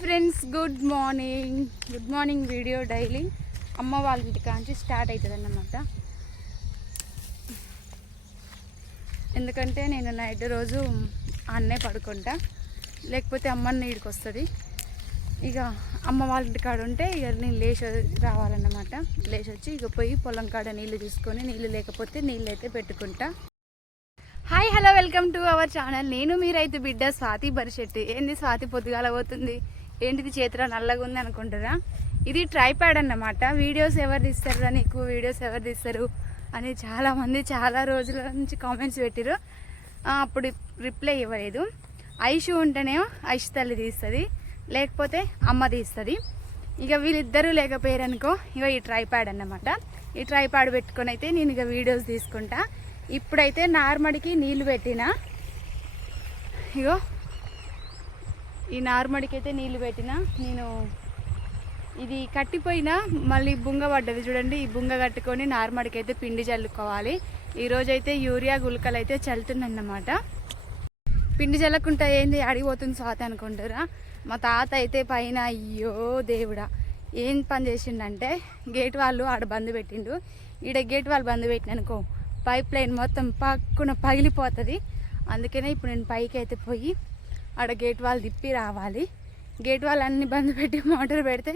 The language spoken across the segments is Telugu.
Friends, good morning video daily అమ్మ వాళ్ళ ఇంటికాంచి స్టార్ట్ అవుతుంది అన్నమాట. ఎందుకంటే నేను నైట్ రోజు అన్నే పడుకుంటా, లేకపోతే అమ్మని నీడికి వస్తుంది. ఇక అమ్మ వాళ్ళ ఇంటికాడ ఉంటే ఇక నేను లేచి రావాలన్నమాట. లేచి వచ్చి ఇక పోయి పొలం కాడ నీళ్ళు తీసుకొని, నీళ్ళు లేకపోతే నీళ్ళు అయితే పెట్టుకుంటా. Hi, hello, welcome to our channel. నేను మీ రైతు బిడ్డ స్వాతి బరిశెట్టి. ఏంది స్వాతి పొద్దుగాల పోతుంది, ఏంటిది చేతిలో నల్లగా ఉంది అనుకుంటారా? ఇది ట్రైప్యాడ్ అన్నమాట. వీడియోస్ ఎవరు తీస్తారా, నీకు వీడియోస్ ఎవరు తీస్తారు అని చాలామంది చాలా రోజుల నుంచి కామెంట్స్ పెట్టిరు. అప్పుడు రిప్లై ఇవ్వలేదు. ఐషు ఉంటేనేమో ఐషు తల్లి తీస్తుంది, లేకపోతే అమ్మ తీస్తుంది. ఇక వీళ్ళిద్దరూ లేకపోయారనుకో, ఇక ఈ ట్రైప్యాడ్ అన్నమాట. ఈ ట్రైప్యాడ్ పెట్టుకొని అయితే నేను ఇక వీడియోస్ తీసుకుంటా. ఇప్పుడైతే నార్మడికి నీళ్ళు పెట్టిన, ఇగో ఈ నార్మడికి అయితే నీళ్ళు పెట్టిన. నేను ఇది కట్టిపోయినా మళ్ళీ బుంగ పడ్డది చూడండి. ఈ బుంగ కట్టుకొని నార్మడికి అయితే పిండి చల్లుకోవాలి. ఈరోజైతే యూరియా గుళికలు అయితే చల్లుతుందన్నమాట. పిండి చల్లకుంటా ఏంది అడిగిపోతుంది స్వాతి అనుకుంటారా? మా తాత అయితే పైన అయ్యో దేవుడా ఏం పని చేసిండంటే, గేట్ వాళ్ళు ఆడ బంద్ పెట్టిండు. ఈడ గేట్ వాళ్ళు బంద్ పెట్టిననుకో పైప్ లైన్ మొత్తం పక్కున పగిలిపోతుంది. అందుకనే ఇప్పుడు నేను పైకి అయితే పోయి ఆడ గేట్ వాళ్ళు తిప్పి రావాలి. గేట్ వాళ్ళు అన్ని బంద్ పెట్టి మోటార్ పెడితే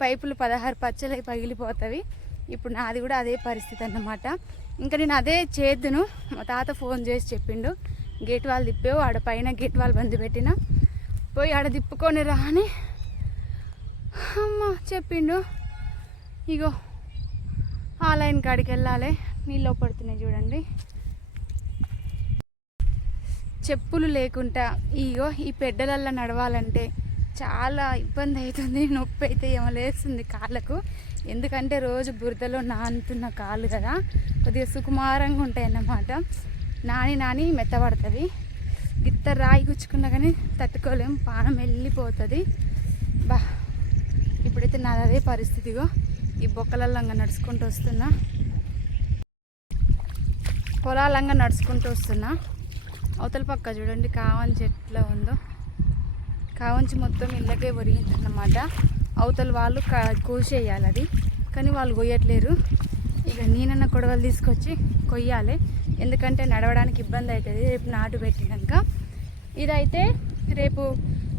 పైపులు 16 పచ్చలు పగిలిపోతాయి. ఇప్పుడు నాది కూడా అదే పరిస్థితి అన్నమాట. ఇంకా నేను అదే చేద్దును. మా తాత ఫోన్ చేసి చెప్పిండు, గేట్ వాళ్ళు తిప్పేవు, ఆడ పైన గేట్ వాళ్ళు బంద్ పెట్టిన పోయి ఆడ తిప్పుకొని రాని అమ్మ చెప్పిండు. ఇగో ఆ లైన్ కాడికి వెళ్ళాలి. నీళ్ళు పడుతున్నాయి చూడండి. చెప్పులు లేకుండా ఇగో ఈ పెడ్డలల్లో నడవాలంటే చాలా ఇబ్బంది అవుతుంది. నొప్పి అయితే ఏమలేస్తుంది కాళ్ళకు. ఎందుకంటే రోజు బురదలో నానుతున్న కాళ్ళు కదా, కొద్దిగా సుకుమారంగా ఉంటాయి అన్నమాట. నాని మెత్తబడుతుంది. గిత్త రాయి గుచ్చుకున్నా కానీ తట్టుకోలేము, పానం వెళ్ళిపోతుంది. బా ఇప్పుడైతే నాది అదే పరిస్థితిగో ఈ బొక్కలల్లంగా నడుచుకుంటూ వస్తున్నా, పొలాలంగా నడుచుకుంటూ వస్తున్నా. అవతల పక్క చూడండి కావంచి ఎట్లా ఉందో. కావంచి మొత్తం ఇళ్ళకే ఒరిగిందన్నమాట. అవతల వాళ్ళు కోసేయాలి అది, కానీ వాళ్ళు కొయ్యట్లేరు. ఇక నేనన్న కొడవలు తీసుకొచ్చి కొయ్యాలి, ఎందుకంటే నడవడానికి ఇబ్బంది అవుతుంది రేపు నాటు పెట్టినాక. ఇదైతే రేపు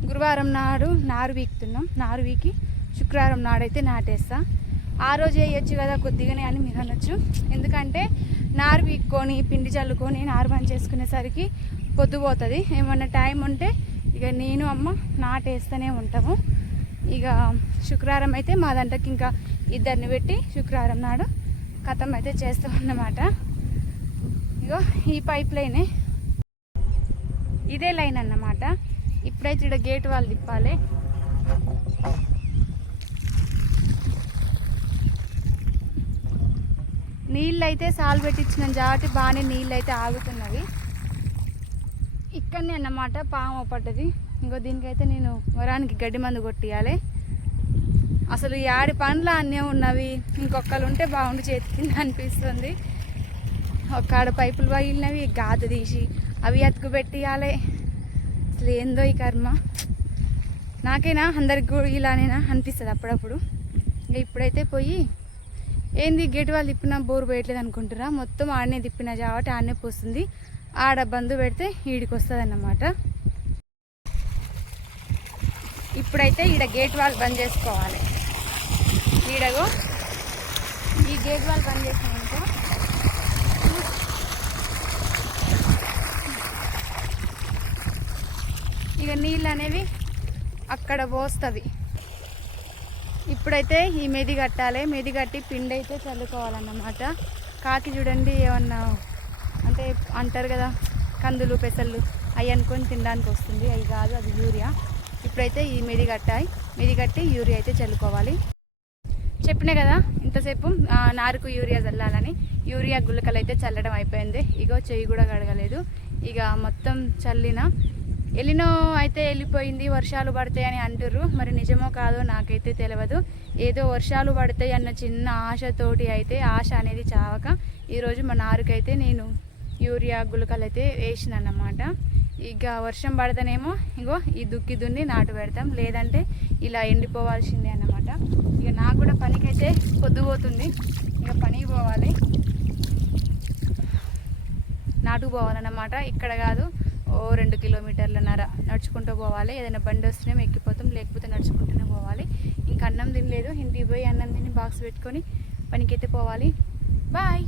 గురువారం నాడు నారు వీకుతున్నాం. నారు వీకి శుక్రవారం నాడైతే నాటేస్తా. ఆ రోజు వేయచ్చు కదా కొద్దిగానే అని మీరు అనొచ్చు. ఎందుకంటే నారు వీక్కొని పిండి చల్లుకొని నారు పని చేసుకునేసరికి పొద్దుపోతుంది. ఏమన్నా టైం ఉంటే ఇక నేను అమ్మ నాటేస్తూనే ఉంటాము. ఇక శుక్రవారం అయితే మా దాంట్లోకి ఇంకా ఇద్దరిని పెట్టి శుక్రవారం నాడు కథం అయితే చేస్తాం అన్నమాట. ఇగో ఈ పైప్ లైనే, ఇదే లైన్ అన్నమాట. ఇప్పుడైతే ఇక్కడ గేట్ వాళ్ళు తిప్పాలి. నీళ్ళు అయితే సాలు పెట్టించినాం కాబట్టి బాగానే నీళ్ళు అయితే ఆగుతున్నవి. ఇక్కడనే అన్నమాట పాము పడ్డది. ఇంకో దీనికైతే నేను వరానికి గడ్డి మందు కొట్టియాలి. అసలు ఈ ఆడి పండ్లు అన్నీ ఉన్నవి, ఇంకొకరు ఉంటే బాగుండు చేతి కింద అనిపిస్తుంది. ఒక్కడ పైపులు పగిలినవి గాత తీసి అవి అతుకు పెట్టియాలి. అసలు ఏందో ఈ కర్మ. నాకైనా అందరికి ఇలానేనా అనిపిస్తుంది అప్పుడప్పుడు. ఇంకా ఇప్పుడైతే పోయి ఏంది గేట్ వాళ్ళు తిప్పినా బోరు పోయట్లేదు అనుకుంటారా? మొత్తం ఆడనే తిప్పిన కాబట్టి ఆడనే పోస్తుంది. ఆడ బంధు పెడితే ఈడికి వస్తుంది అన్నమాట. ఇప్పుడైతే ఈడ గేట్ వాళ్ళు బంద్ చేసుకోవాలి. ఈడగో ఈ గేట్ వాళ్ళు బంద్ చేసినాక ఇక నీళ్ళు అనేవి అక్కడ పోస్తవి. ఇప్పుడైతే ఈ మెది కట్టాలి. మెది కట్టి పిండి అయితే చల్లుకోవాలన్నమాట. కాకి చూడండి ఏమన్నా అంటే అంటారు కదా కందులు పెసళ్ళు అవి అనుకొని తినడానికి వస్తుంది. అవి కాదు, అది యూరియా. ఇప్పుడైతే ఈ మెది కట్టాయి. మెది కట్టి యూరియా అయితే చల్లుకోవాలి. చెప్పినా కదా ఇంతసేపు నారుకు యూరియా చల్లాలని. యూరియా గుళికలు అయితే చల్లడం అయిపోయింది. ఇగో చెయ్యి కూడా కడగలేదు. ఇక మొత్తం చల్లిన. ఎలినో అయితే వెళ్ళిపోయింది, వర్షాలు పడతాయని అంటుర్రు. మరి నిజమో కాదో నాకైతే తెలియదు. ఏదో వర్షాలు పడతాయి అన్న చిన్న ఆశతోటి అయితే ఆశ అనేది చావక ఈరోజు మా నారుకైతే నేను యూరియా గుళికలు అయితే వేసిన అన్నమాట. ఇక వర్షం పడితేనేమో ఇగో ఈ దుక్కి దున్ని నాటు పెడతాం, లేదంటే ఇలా ఎండిపోవాల్సిందే అన్నమాట. ఇక నాకు కూడా పనికైతే పొద్దుపోతుంది, ఇక పనికి పోవాలి, నాటుకు పోవాలన్నమాట. ఇక్కడ కాదు, ఓ 2 కిలోమీటర్లన్నర నడుచుకుంటూ పోవాలి. ఏదైనా బండి వస్తేనే ఎక్కిపోతాం, లేకపోతే నడుచుకుంటూనే పోవాలి. ఇంకా అన్నం తినలేదు, ఇంటికి పోయి అన్నం తిని బాక్స్ పెట్టుకొని పనికైతే పోవాలి. బాయ్.